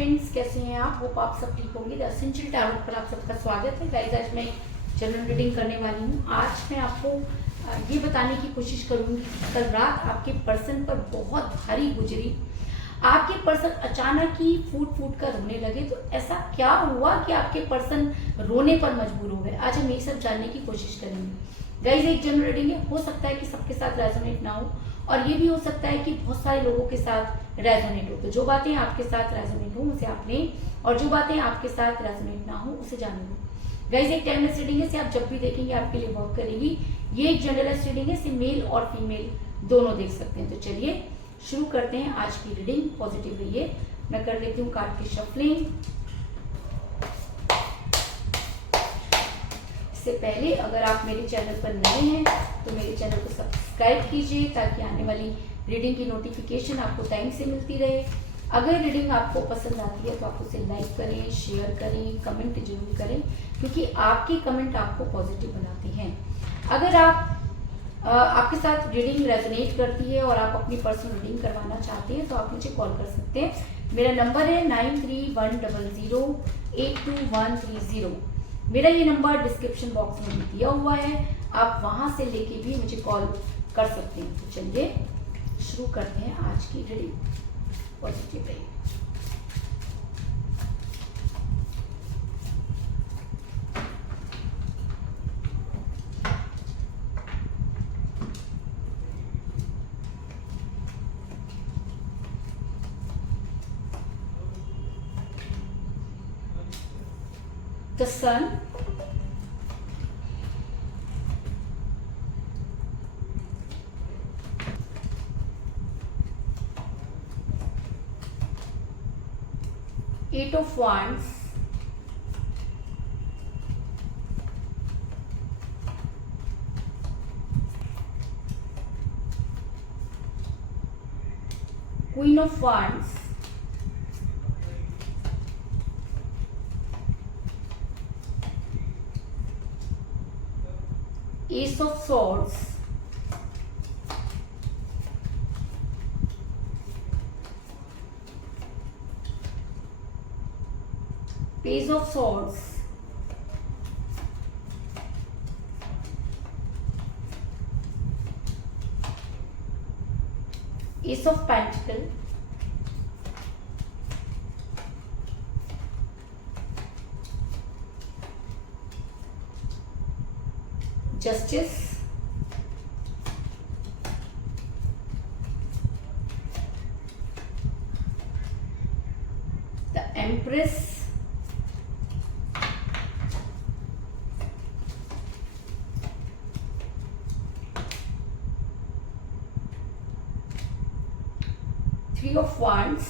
Friends, कैसे हैं आप? होप आप सब ठीक होंगे। द एसेंशियल टैरोट पर आप सबका स्वागत है। गाइस, आज मैं जनरल रीडिंग करने वाली हूँ। आज मैं आपको ये बताने की कोशिश करूँगी कल रात आपके पर्सन पर बहुत भारी गुजरी, आपके पर्सन अचानक ही फूट फूट कर रोने लगे। तो ऐसा क्या हुआ कि आपके पर्सन रोने पर मजबूर हो गए? आज हम ये सब जानने की कोशिश करेंगे। गाइस, एक जनरल रीडिंग है, हो सकता है कि सबके साथ रेजोनेट ना हो, और ये भी हो सकता है कि बहुत सारे लोगों के साथ रेजोनेट हो। तो जो बातें आपके साथ रेजोनेट हो उसे आप लें, और जो बातें आपके साथ रेजोनेट ना हो उसे जाने दो। गाइस, एक टाइमलेस रीडिंग है, इसे आप जब भी देखेंगे आपके लिए वर्क करेगी। ये एक जनरलाइज रीडिंग है, इसे मेल और फीमेल दोनों देख सकते हैं। तो चलिए शुरू करते हैं आज की रीडिंग। पॉजिटिव रहिए। मैं कर लेती हूँ कार्ड की शफलिंग। इससे पहले अगर आप मेरे चैनल पर नए हैं तो मेरे चैनल को सब्सक्राइब कीजिए, ताकि आने वाली रीडिंग की नोटिफिकेशन आपको टाइम से मिलती रहे। अगर रीडिंग आपको पसंद आती है तो आप उसे लाइक करें, शेयर करें, कमेंट जरूर करें, क्योंकि आपके कमेंट आपको पॉजिटिव बनाते हैं। अगर आपके साथ रीडिंग रेजोनेट करती है और आप अपनी पर्सनल रीडिंग करवाना चाहते हैं तो आप मुझे कॉल कर सकते हैं। मेरा नंबर है 9310082130। मेरा ये नंबर डिस्क्रिप्शन बॉक्स में दिया हुआ है, आप वहां से लेके भी मुझे कॉल कर सकते हैं। तो चलिए शुरू करते हैं आज की रीडिंग। पॉजिटिव रहिए। The Sun, Eight of Wands, Queen of Wands, Ace of Swords, Page of Swords, Ace of Pentacles, Justice, the Empress, Three of Wands,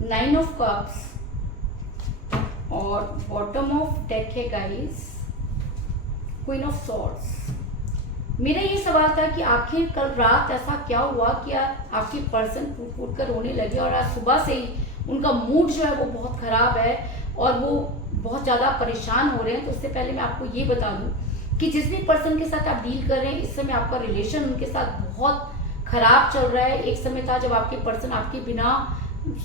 Nine of Cups, और बॉटम ऑफ डेक है guys queen of swords. मेरा ये सवाल था कि आखिर कल रात ऐसा क्या हुआ कि आपके पर्सन फूट फूट कर रोने लगे, और आज सुबह से ही उनका मूड जो है वो बहुत खराब है और वो बहुत ज़्यादा परेशान हो रहे हैं। तो उससे पहले मैं आपको ये बता दूं कि जिस भी पर्सन के साथ आप डील कर रहे हैं, इस समय आपका रिलेशन उनके साथ बहुत खराब चल रहा है। एक समय था जब आपके पर्सन आपके बिना,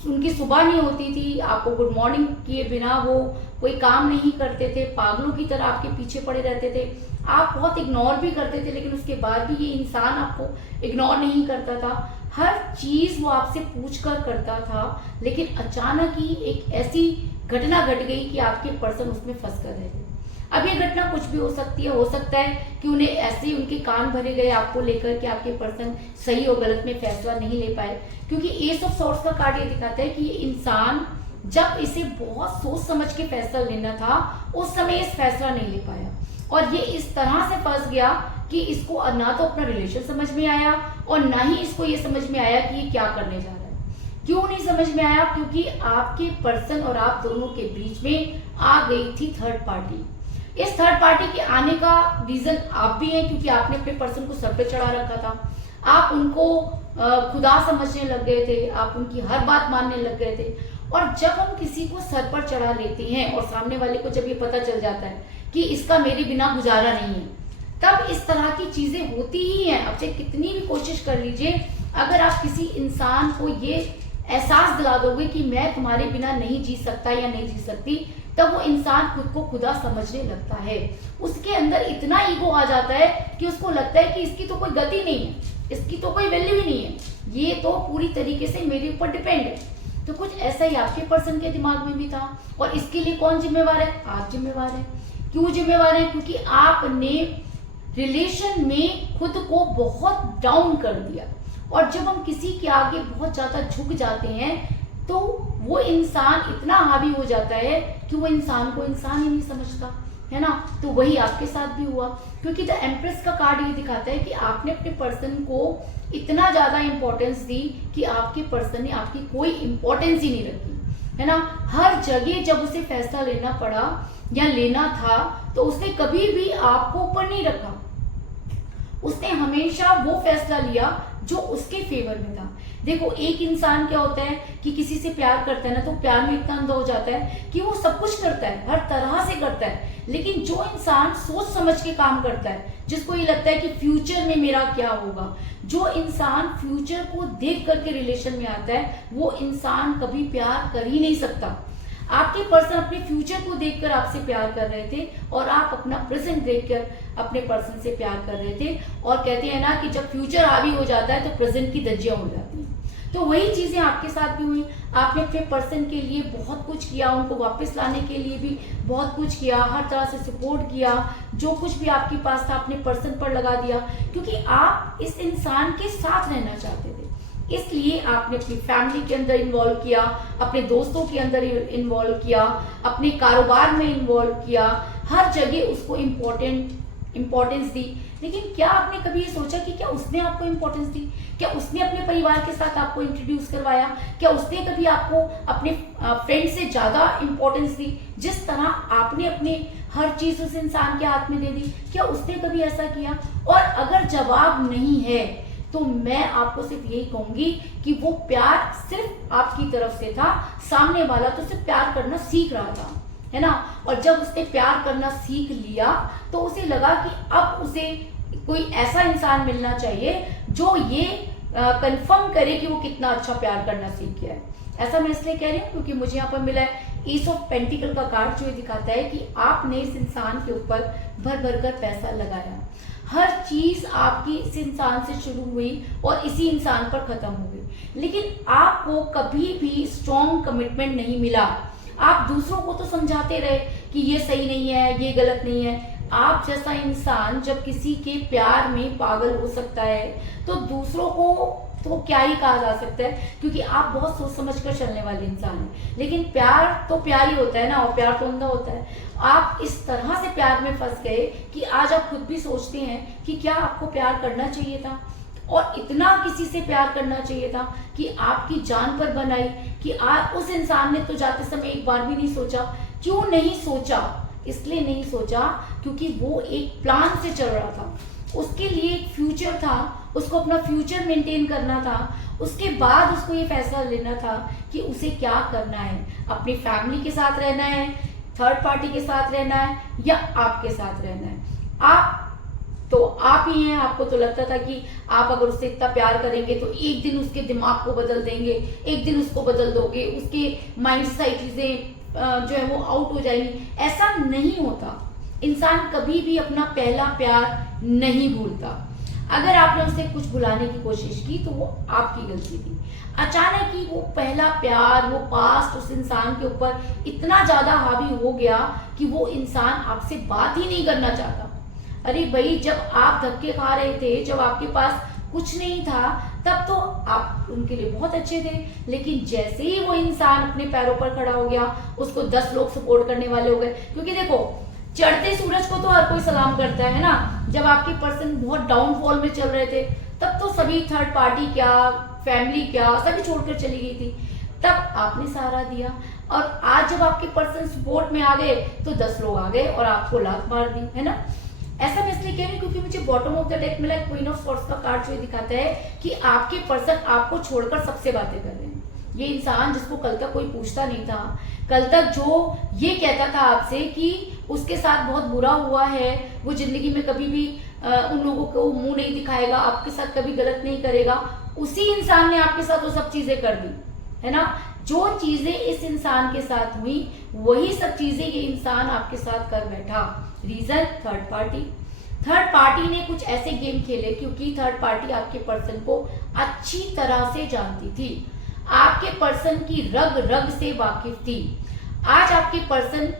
उनकी सुबह नहीं होती थी, आपको गुड मॉर्निंग किए बिना वो कोई काम नहीं करते थे, पागलों की तरह आपके पीछे पड़े रहते थे, आप बहुत इग्नोर भी करते थे, लेकिन उसके बाद भी ये इंसान आपको इग्नोर नहीं करता था। हर चीज वो आपसे पूछ कर करता था, लेकिन अचानक ही एक ऐसी घटना घट गई कि आपके पर्सन उसमें फंस कर रह गए। अब ये घटना कुछ भी हो सकती है। हो सकता है कि उन्हें ऐसे ही उनके कान भरे गए आपको लेकर कि आपके पर्सन सही और गलत में फैसला नहीं ले पाए, क्योंकि एस ऑफ सॉर्ड्स का कार्ड ये दिखाता है कि ये इंसान जब इसे बहुत सोच समझ के फैसला लेना था उस समय इस फैसला नहीं ले पाया, और ये इस तरह से फंस गया कि इसको ना तो अपना रिलेशन समझ में आया और ना ही इसको ये समझ में आया कि ये क्या करने जा रहा है। क्यों नहीं समझ में आया? क्योंकि आपके पर्सन और आप दोनों के बीच में आ गई थी थर्ड पार्टी। इस थर्ड पार्टी के आने का रीजन आप भी हैं, क्योंकि आपने अपने पर्सन को सर पे चढ़ा रखा था। आप उनको खुदा समझने लग गए थे, आप उनकी हर बात मानने लग गए थे। और जब हम किसी को सर पर चढ़ा लेते हैं और सामने वाले को जब ये पता चल जाता है कि इसका मेरे बिना गुजारा नहीं है, तब इस तरह की चीजें होती ही हैं। अब चाहे कितनी भी कोशिश कर लीजिए, अगर आप किसी इंसान को ये एहसास दिला दोगे कि मैं तुम्हारे बिना नहीं जी सकता या नहीं जी सकती, तब वो इंसान खुद को खुदा समझने लगता है। उसके अंदर इतना ईगो आ जाता है कि उसको लगता है कि इसकी तो कोई गति नहीं है, इसकी तो कोई वैल्यू ही नहीं है, ये तो पूरी तरीके से मेरे ऊपर डिपेंड है। तो कुछ ऐसा ही आपके पर्सन के दिमाग में भी था। और इसके लिए कौन जिम्मेवार है? आप जिम्मेवार है। क्यों जिम्मेवार है? क्योंकि आपने रिलेशन में खुद को बहुत डाउन कर दिया। और जब हम किसी के आगे बहुत ज्यादा झुक जाते हैं तो वो इंसान इतना हावी हो जाता है कि वो इंसान को इंसान ही नहीं समझता, है ना। तो वही आपके साथ भी हुआ, क्योंकि द एम्प्रेस का कार्ड ये दिखाता है कि आपने अपने पर्सन को इतना ज्यादा इंपॉर्टेंस दी कि आपके पर्सन ने आपकी कोई इंपॉर्टेंस ही नहीं रखी, है ना। हर जगह जब उसे फैसला लेना पड़ा या लेना था तो उसने कभी भी आपको ऊपर नहीं रखा। उसने हमेशा वो फैसला लिया जो उसके फेवर में था। देखो, एक इंसान क्या होता है कि किसी से प्यार करता है ना, तो प्यार में इतना अंधा हो जाता है कि वो सब कुछ करता है, हर तरह से करता है। लेकिन जो इंसान सोच समझ के काम करता है, जिसको ये लगता है कि फ्यूचर में मेरा क्या होगा, जो इंसान फ्यूचर को देख करके रिलेशन में आता है, वो इंसान कभी प्यार कर ही नहीं सकता। आपके पर्सन अपने फ्यूचर को देखकर आपसे प्यार कर रहे थे और आप अपना प्रेजेंट देखकर अपने पर्सन से प्यार कर रहे थे। और कहते हैं ना कि जब फ्यूचर हावी हो जाता है तो प्रेजेंट की धज्जियां उड़ जाती हैं। तो वही चीजें आपके साथ भी हुई। आपने अपने पर्सन के लिए बहुत कुछ किया, उनको वापस लाने के लिए भी बहुत कुछ किया, हर तरह से सपोर्ट किया, जो कुछ भी आपके पास था अपने पर्सन पर लगा दिया, क्योंकि आप इस इंसान के साथ रहना चाहते थे। इसलिए आपने अपनी फैमिली के अंदर इन्वॉल्व किया, अपने दोस्तों के अंदर इन्वॉल्व किया, अपने कारोबार में इन्वॉल्व किया, हर जगह उसको इम्पोर्टेंस दी। लेकिन क्या आपने कभी ये सोचा कि क्या उसने आपको इम्पोर्टेंस दी? क्या उसने अपने परिवार के साथ आपको इंट्रोड्यूस करवाया? क्या उसने कभी आपको अपने फ्रेंड से ज्यादा इम्पोर्टेंस दी? जिस तरह आपने अपने हर चीज उस इंसान के हाथ में दे दी, क्या उसने कभी ऐसा किया? और अगर जवाब नहीं है तो मैं आपको सिर्फ यही कहूंगी कि वो प्यार सिर्फ आपकी तरफ से था, सामने वाला तो सिर्फ प्यार करना सीख रहा था, है ना। और जब उसने प्यार करना सीख लिया तो उसे लगा कि अब उसे कोई ऐसा इंसान मिलना चाहिए जो ये कंफर्म करे कि वो कितना अच्छा प्यार करना सीख गया है। ऐसा मैं इसलिए कह रही हूँ क्योंकि मुझे यहाँ पर मिला है ईस ऑफ पेंटिकल का कार्ड, जो ये दिखाता है कि आपने इस इंसान के ऊपर भर भर कर पैसा लगाया। हर चीज आपकी इस इंसान से शुरू हुई और इसी इंसान पर खत्म हो गई, लेकिन आपको कभी भी स्ट्रॉन्ग कमिटमेंट नहीं मिला। आप दूसरों को तो समझाते रहे कि ये सही नहीं है, ये गलत नहीं है। आप जैसा इंसान जब किसी के प्यार में पागल हो सकता है तो दूसरों को तो क्या ही कहा जा सकता है, क्योंकि आप बहुत सोच समझ कर चलने वाले इंसान हैं। लेकिन प्यार तो प्यार ही होता है ना, और प्यार तो अंधा होता है। आप इस तरह से प्यार में फंस गए कि आज आप खुद भी सोचते हैं कि क्या आपको प्यार करना चाहिए था, और इतना किसी से प्यार करना चाहिए था कि आपकी जान पर बनाई कि आप उस इंसान ने तो जाते समय एक बार भी नहीं सोचा। क्यों नहीं सोचा? इसलिए नहीं सोचा क्योंकि वो एक प्लान से चल रहा था, उसके लिए एक फ्यूचर था, उसको अपना फ्यूचर मेंटेन करना था। उसके बाद उसको ये फैसला लेना था कि उसे क्या करना है, अपनी फैमिली के साथ रहना है, थर्ड पार्टी के साथ रहना है, या आपके साथ रहना है। आप तो आप ही हैं। आपको तो लगता था कि आप अगर उससे इतना प्यार करेंगे तो एक दिन उसके दिमाग को बदल देंगे, एक दिन उसको बदल दोगे, उसके माइंड से सारी चीजें जो है वो आउट हो जाएंगी। ऐसा नहीं होता। इंसान कभी भी अपना पहला प्यार नहीं भूलता। अगर आपने उसे कुछ भुलाने की कोशिश की तो वो आपकी गलती थी। अचानक ही वो पहला प्यार, वो पास्ट उस इंसान के ऊपर इतना ज्यादा हावी हो गया कि वो इंसान आपसे बात ही नहीं करना चाहता। अरे भाई, जब आप धक्के खा रहे थे, जब आपके पास कुछ नहीं था, तब तो आप उनके लिए बहुत अच्छे थे। लेकिन जैसे ही वो इंसान अपने पैरों पर खड़ा हो गया, उसको 10 लोग सपोर्ट करने वाले हो गए। क्योंकि देखो, चढ़ते सूरज को तो हर कोई सलाम करता है ना। जब आपके पर्सन बहुत डाउनफॉल में चल रहे थे, तब तो सभी थर्ड पार्टी क्या, फैमिली क्या, सभी छोड़कर चली गई थी। तब आपने सहारा दिया। और आज जब आपके पर्सन सपोर्ट में आ गए तो 10 लोग आ गए और आपको लात मार दी, है ना। ऐसा मैं इसलिए कह रही हूँ क्योंकि मुझे बॉटम ऑफ द डेक मिला क्वीन ऑफ सॉर्ड्स का कार्ड, जो दिखाता है कि आपके पर्सन आपको छोड़कर सबसे बातें कर रहे हैं। ये इंसान जिसको कल तक कोई पूछता नहीं था, कल तक जो ये कहता था आपसे कि उसके साथ बहुत बुरा हुआ है, वो जिंदगी में कभी भी उन लोगों को मुंह नहीं दिखाएगा, आपके साथ कभी गलत नहीं करेगा, उसी इंसान ने आपके साथ वो सब चीजें कर दी, है ना। जो चीजें इस इंसान के साथ हुई वही सब चीजें ये इंसान आपके साथ कर बैठा। Reason third party. Third party ने कुछ ऐसे गेम खेले क्योंकि थर्ड पार्टी आपके पर्सन को अच्छी तरह से जानती थी, आपके पर्सन की रग रग से वाकिफ थी। आज आपके पर्सन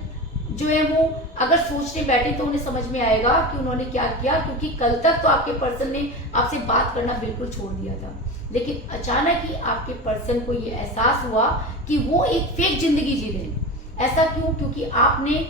जो है वो अगर सोचने बैठे तो उन्हें समझ में आएगा कि उन्होंने क्या किया, क्योंकि कल तक तो आपके पर्सन ने आपसे बात करना बिल्कुल छोड़ दिया था, लेकिन अचानक ही आपके पर्सन को ये एहसास हुआ कि वो एक फेक जिंदगी जी रहे हैं। ऐसा क्यों? क्योंकि आपने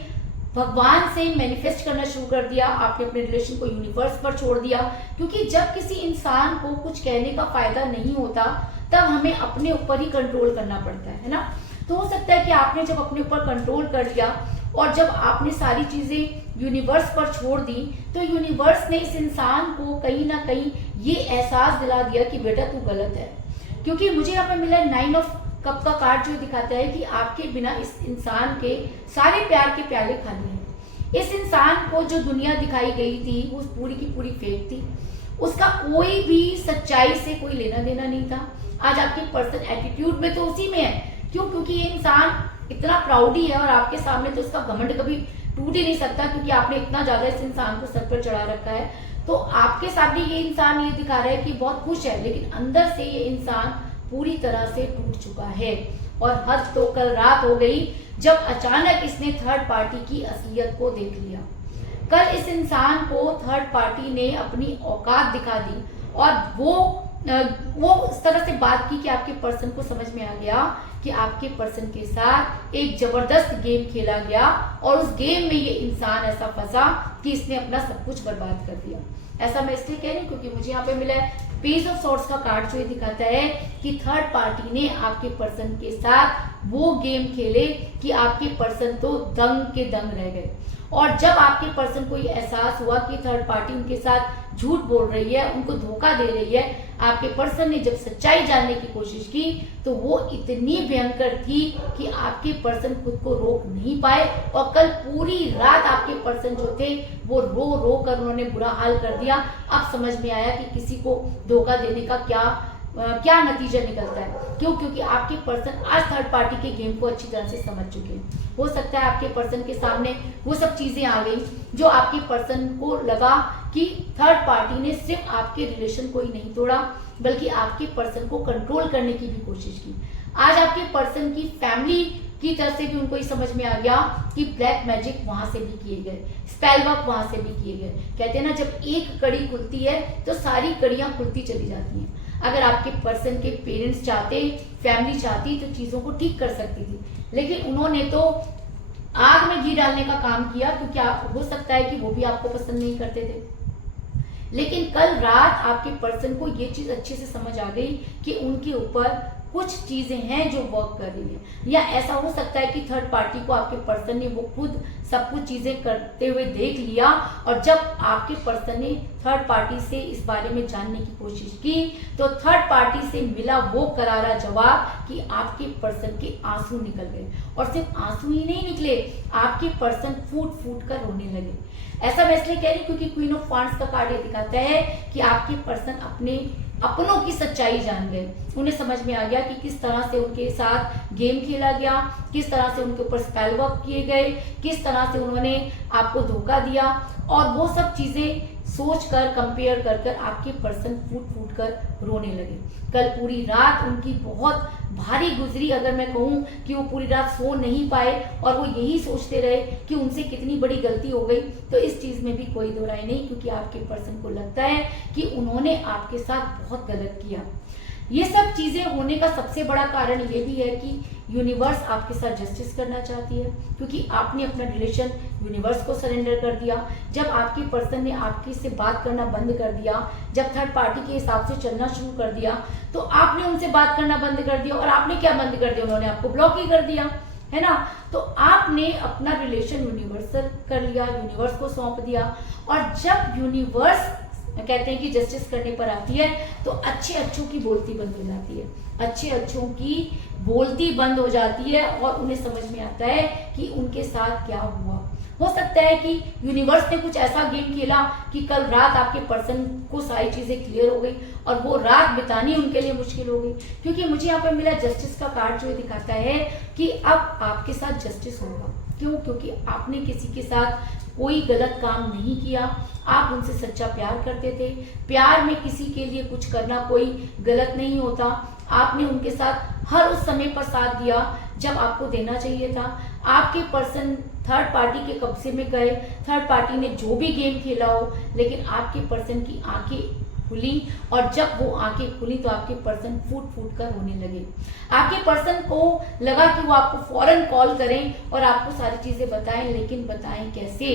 भगवान से मैनिफेस्ट करना शुरू कर दिया, आपने अपने रिलेशन को यूनिवर्स पर छोड़ दिया। क्योंकि जब किसी इंसान को कुछ कहने का फायदा नहीं होता तब हमें अपने ऊपर ही कंट्रोल करना पड़ता है ना। तो हो सकता है कि आपने जब अपने ऊपर कंट्रोल कर लिया और जब आपने सारी चीजें यूनिवर्स पर छोड़ दी तो यूनिवर्स ने इस इंसान को कहीं ना कहीं ये एहसास दिला दिया कि बेटा तू गलत है। क्योंकि मुझे यहाँ पे मिला 9 ऑफ कप का कार्ड जो दिखाता है कि आपके बिना इस इंसान के सारे प्यार के प्याले खाली हैं। इस इंसान को जो दुनिया दिखाई गई थी वो पूरी की पूरी फेक थी, उसका कोई भी सच्चाई से कोई लेना देना नहीं था। आज आपके पर्सन एटीट्यूड में तो उसी में है, क्यों? क्योंकि ये इंसान इतना प्राउडी है और आपके सामने तो उसका घमंड कभी टूट ही नहीं सकता, क्योंकि आपने इतना ज्यादा इस इंसान को सर पर चढ़ा रखा है। तो आपके सामने ये इंसान ये दिखा रहा है कि बहुत खुश है, लेकिन अंदर से ये इंसान पूरी तरह से टूट चुका है। और हद तो कल रात हो गई जब अचानक इसने थर्ड पार्टी की असलियत को देख लिया। कल इस इंसान को थर्ड पार्टी ने अपनी औकात दिखा दी और वो इस तरह से बात की कि आपके पर्सन को समझ में आ गया कि आपके पर्सन के साथ एक जबरदस्त गेम खेला गया और उस गेम में ये इंसान ऐसा फंसा कि इसने अपना सब कुछ बर्बाद कर दिया। ऐसा मैं इसलिए कह रही हूँ क्योंकि मुझे यहाँ पे मिला है पेज ऑफ सॉर्ड्स का कार्ड जो ये दिखाता है कि थर्ड पार्टी ने आपके पर्सन के साथ वो गेम खेले कि आपके पर्सन तो दंग के दंग रह गए। और जब आपके पर्सन को ये एहसास हुआ कि थर्ड पार्टी उनके साथ झूठ बोल रही है, उनको धोखा दे रही है, आपके पर्सन ने जब सच्चाई जानने की कोशिश की तो वो इतनी भयंकर थी कि आपके पर्सन खुद को रोक नहीं पाए और कल पूरी रात आपके पर्सन जो थे वो रो रो कर उन्होंने बुरा हाल कर दिया। अब समझ में आया कि किसी को धोखा देने का क्या नतीजा निकलता है। क्यों? क्योंकि आपके पर्सन आज थर्ड पार्टी के गेम को अच्छी तरह से समझ चुके हैं। हो सकता है आपके पर्सन के सामने वो सब चीजें आ गई जो आपके पर्सन को लगा कि थर्ड पार्टी ने सिर्फ आपके रिलेशन को ही नहीं तोड़ा बल्कि आपके पर्सन को कंट्रोल करने की भी कोशिश की। आज आपके पर्सन की फैमिली की तरफ से भी उनको ये समझ में आ गया कि ब्लैक मैजिक वहां से भी किए गए, स्पेल वर्क वहां से भी किए गए। कहते हैं ना, जब एक कड़ी खुलती है तो सारी कड़ियां खुलती चली जाती हैं। अगर आपके पर्सन के पेरेंट्स चाहते, फैमिली चाहती तो चीजों को ठीक कर सकती थी, लेकिन उन्होंने तो आग में घी डालने का काम किया, क्योंकि हो सकता है कि वो भी आपको पसंद नहीं करते थे। लेकिन कल रात आपके पर्सन को ये चीज अच्छे से समझ आ गई कि उनके ऊपर कुछ चीजें हैं जो वर्क कर रही है। या ऐसा हो सकता है कि थर्ड पार्टी को आपके पर्सन ने वो खुद सब कुछ चीजें करते हुए देख लिया और जब आपके पर्सन ने थर्ड पार्टी से इस बारे में जानने की कोशिश की तो थर्ड पार्टी से मिला वो करारा जवाब कि आपके पर्सन के आंसू निकल गए। और सिर्फ आंसू ही नहीं निकले, आपके पर्सन फूट फूट कर रोने लगे। ऐसा मैं इसलिए कह रही हूँ क्योंकि क्वीन ऑफ वांड्स का कार्ड ये दिखाता है कि आपके पर्सन अपनों की सच्चाई जान गए। उन्हें समझ में आ गया कि किस तरह से उनके साथ गेम खेला गया, किस तरह से उनके ऊपर स्पेल वर्क किए गए, किस तरह से उन्होंने आपको धोखा दिया। और वो सब चीजें सोच कर कंपेयर कर कर आपके पर्सन फूट फूट कर रोने लगे। कल पूरी रात उनकी बहुत भारी गुजरी, अगर मैं कहूँ कि वो पूरी रात सो नहीं पाए और वो यही सोचते रहे कि उनसे कितनी बड़ी गलती हो गई। तो इस चीज में भी कोई दो राय नहीं, क्योंकि आपके पर्सन को लगता है कि उन्होंने आपके साथ बहुत गलत किया। ये सब चीजें होने का सबसे बड़ा कारण ये भी है कि यूनिवर्स आपके साथ जस्टिस करना चाहती है, क्योंकि आपने अपना रिलेशन यूनिवर्स को सरेंडर कर दिया। जब आपके पर्सन ने आपकी से बात करना बंद कर दिया, जब थर्ड पार्टी के हिसाब से चलना शुरू कर दिया, तो आपने उनसे बात करना बंद कर दिया। और आपने क्या बंद कर दिया? उन्होंने आपको ब्लॉक ही कर दिया, है ना। तो आपने अपना रिलेशन यूनिवर्सल कर लिया, यूनिवर्स को सौंप दिया। और जब यूनिवर्स कहते हैं कि जस्टिस करने पर आती है तो अच्छे अच्छों की बोलती बंद हो जाती है, अच्छे अच्छों की बोलती बंद हो जाती है और उन्हें समझ में आता है कि उनके साथ क्या हुआ। हो सकता है कि यूनिवर्स ने कुछ ऐसा गेम खेला कि कल रात आपके पर्सन को सारी चीजें क्लियर हो गई और वो रात बितानी उनके लिए मुश्किल हो गई। क्योंकि मुझे यहाँ पे मिला जस्टिस का कार्ड, जो दिखाता है कि अब आपके साथ जस्टिस होगा। क्यों? क्योंकि आपने किसी के साथ कोई गलत काम नहीं किया, आप उनसे सच्चा प्यार करते थे। प्यार में किसी के लिए कुछ करना कोई गलत नहीं होता। आपने उनके साथ हर उस समय पर साथ दिया जब आपको देना चाहिए था। आपके पर्सन थर्ड पार्टी के कब्जे में गए, थर्ड पार्टी ने जो भी गेम खेला हो, लेकिन आपके पर्सन की आंखें खुली और जब वो आंखें खुली तो आपके पर्सन फूट फूट कर रोने लगे। आपके पर्सन को लगा कि वो आपको फौरन कॉल करें और आपको सारी चीजें बताएं, लेकिन बताएं कैसे?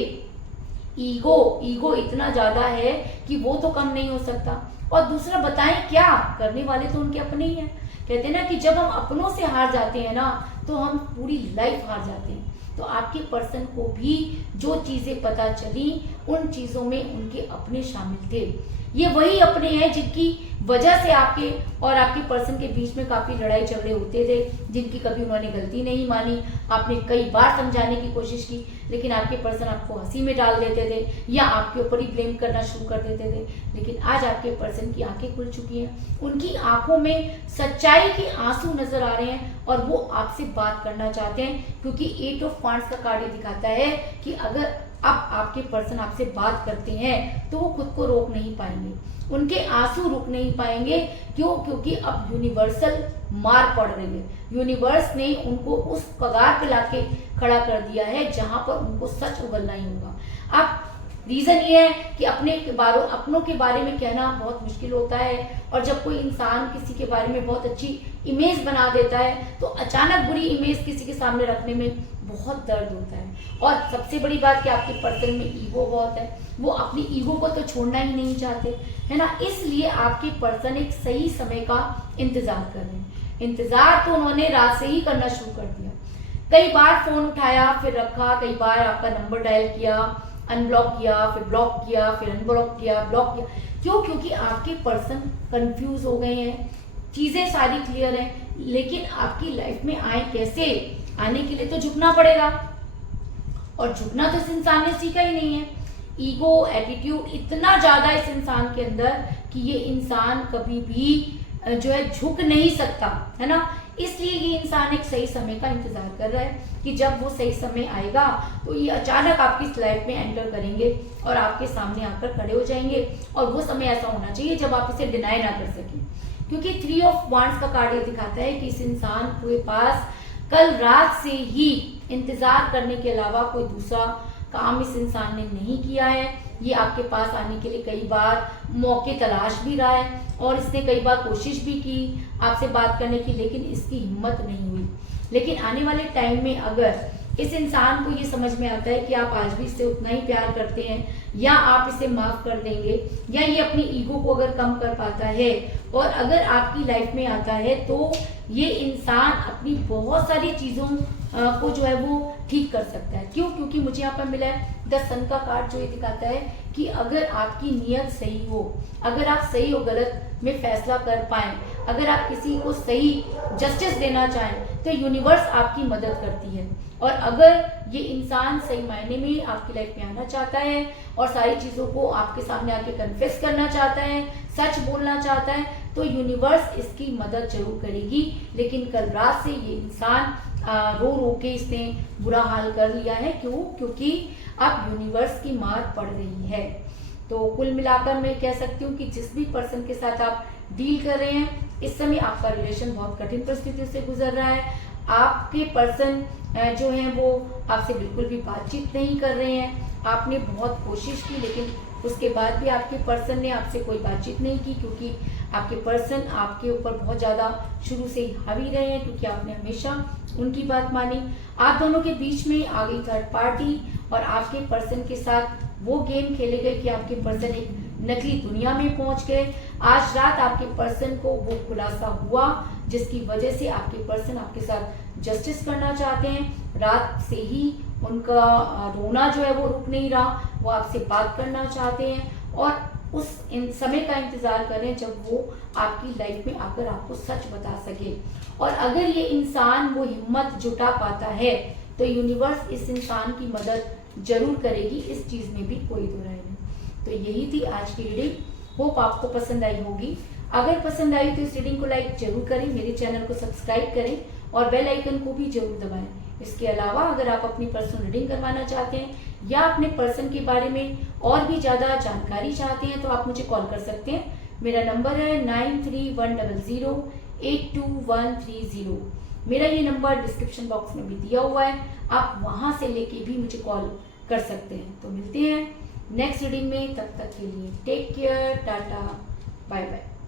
ईगो इतना ज्यादा है कि वो तो कम नहीं हो सकता। और दूसरा, बताएं क्या? करने वाले तो उनके अपने ही हैं। कहते हैं ना कि जब हम अपनों से हार जाते हैं ना, तो हम पूरी लाइफ हार जाते हैं। तो आपके पर्सन को भी जो चीजें पता चली, उन चीजों में उनके अपने शामिल थे। ये वही अपने हैं जिनकी वजह से आपके और आपके पर्सन के बीच में काफी लड़ाई झगड़े होते थे, जिनकी कभी उन्होंने गलती नहीं मानी। आपने कई बार समझाने की कोशिश की, लेकिन आपके पर्सन आपको हंसी में डाल देते थे या आपके ऊपर ही ब्लेम करना शुरू कर देते थे। लेकिन आज आपके पर्सन की आंखें खुल चुकी हैं, उनकी आंखों में सच्चाई के आंसू नजर आ रहे हैं और वो आपसे बात करना चाहते हैं। क्योंकि 8 ऑफ वांड्स का कार्ड ये दिखाता है कि अगर अब आपके पर्सन आपसे बात करते हैं तो वो खुद को रोक नहीं पाएंगे, उनके आंसू रुक नहीं पाएंगे। क्यों? क्योंकि अब यूनिवर्सल मार पड़ रही है। यूनिवर्स ने उनको उस पगार पे लाके खड़ा कर दिया है जहां पर उनको सच उगलना ही होगा। अब रीजन ये है कि अपनों के बारे में कहना बहुत मुश्किल होता है, और जब कोई इंसान किसी के बारे में बहुत अच्छी इमेज बना देता है तो अचानक बुरी इमेज किसी के सामने रखने में बहुत दर्द होता है। और सबसे बड़ी बात कि आपके पर्सन में ईगो बहुत है, वो अपनी ईगो को तो छोड़ना ही नहीं चाहते, है ना। इसलिए आपके पर्सन एक सही समय का इंतजार कर रहे हैं। इंतजार तो उन्होंने रात से ही करना शुरू कर दिया। कई बार फोन उठाया फिर रखा, कई बार आपका नंबर डायल किया, अनब्लॉक किया, फिर ब्लॉक किया, फिर अनब्लॉक किया, ब्लॉक किया। क्यों? क्योंकि आपके पर्सन कंफ्यूज हो गए हैं, चीजें सारी क्लियर हैं, लेकिन आपकी लाइफ में आए कैसे? आने के लिए तो झुकना पड़ेगा, और झुकना तो इस इंसान ने सीखा ही नहीं है। ईगो, एटीट्यूड इतना ज्यादा इस इंसान के अंदर कि ये इंसान कभी भी जो है झुक नहीं सकता, है ना। इसलिए ये इंसान एक सही समय का इंतजार कर रहा है कि जब वो सही समय आएगा तो ये अचानक आपकी लाइफ में एंटर करेंगे और आपके सामने आकर खड़े हो जाएंगे। और वो समय ऐसा होना चाहिए जब आप इसे डिनाई ना कर सकें। क्योंकि 3 ऑफ वांड्स का कार्ड ये दिखाता है कि इस इंसान के पास कल रात से ही इंतजार करने के अलावा कोई दूसरा काम इस इंसान ने नहीं किया है। ये आपके पास आने के लिए कई बार मौके तलाश भी रहा है और इसने कई बार कोशिश भी की आपसे बात करने की, लेकिन इसकी हिम्मत नहीं हुई। लेकिन आने वाले टाइम में अगर इस इंसान को ये समझ में आता है कि आप आज भी इससे उतना ही प्यार करते हैं, या आप इसे माफ कर देंगे, या ये अपनी ईगो को अगर कम कर पाता है और अगर आपकी लाइफ में आता है, तो ये इंसान अपनी बहुत सारी चीजों को जो है वो ठीक कर सकता है। क्यों? क्योंकि मुझे यहाँ पर मिला है द सन का कार्ड, जो ये दिखाता है कि अगर आपकी नीयत सही हो, अगर आप सही और गलत में फैसला कर पाए, अगर आप किसी को सही जस्टिस देना चाहें, तो यूनिवर्स आपकी मदद करती है। और अगर ये इंसान सही मायने में आपकी लाइफ में आना चाहता है और सारी चीजों को आपके सामने आके कन्फेस करना चाहता है, सच बोलना चाहता है, तो यूनिवर्स इसकी मदद जरूर करेगी। लेकिन कल रात से ये इंसान रो रो के इसने बुरा हाल कर लिया है। क्यों? क्योंकि अब यूनिवर्स की मार पड़ रही है। तो कुल मिलाकर मैं कह सकती हूँ कि जिस भी पर्सन के साथ आप डील कर रहे हैं, इस समय आपका रिलेशन बहुत कठिन परिस्थितियों से गुजर रहा है। आपके पर्सन जो हैं वो आपसे बिल्कुल भी बातचीत नहीं कर रहे हैं। आपने बहुत कोशिश की, लेकिन उसके बाद भी आपके पर्सन ने आपसे कोई बातचीत नहीं की, क्योंकि आपके पर्सन आपके ऊपर बहुत ज़्यादा शुरू से ही हावी रहे हैं, क्योंकि आपने हमेशा उनकी बात मानी। आप दोनों के बीच में आ गई थर्ड पार्टी और आपके पर्सन के साथ वो गेम खेले गए कि आपके पर्सन एक नकली दुनिया में पहुंच गए। आज रात आपके पर्सन को वो खुलासा हुआ जिसकी वजह से आपके पर्सन आपके साथ जस्टिस करना चाहते हैं। रात से ही उनका रोना जो है वो रुक नहीं रहा, वो आपसे बात करना चाहते हैं और उस समय का इंतजार करें जब वो आपकी लाइफ में आकर आपको सच बता सके। और अगर ये इंसान वो हिम्मत जुटा पाता है तो यूनिवर्स इस इंसान की मदद जरूर करेगी, इस चीज़ में भी कोई दो राय नहीं। तो यही थी आज की रीडिंग, होप आपको पसंद आई होगी। अगर पसंद आई तो इस रीडिंग को लाइक जरूर करें, मेरे चैनल को सब्सक्राइब करें और बेल आइकन को भी जरूर दबाएं। इसके अलावा अगर आप अपनी पर्सनल रीडिंग करवाना चाहते हैं या अपने पर्सन के बारे में और भी ज़्यादा जानकारी चाहते हैं तो आप मुझे कॉल कर सकते हैं। मेरा नंबर है 9310082130। मेरा ये नंबर डिस्क्रिप्शन बॉक्स में भी दिया हुआ है, आप वहाँ से लेके भी मुझे कॉल कर सकते हैं। तो मिलते हैं नेक्स्ट रीडिंग में, तब तक के लिए टेक केयर, टाटा, बाय बाय।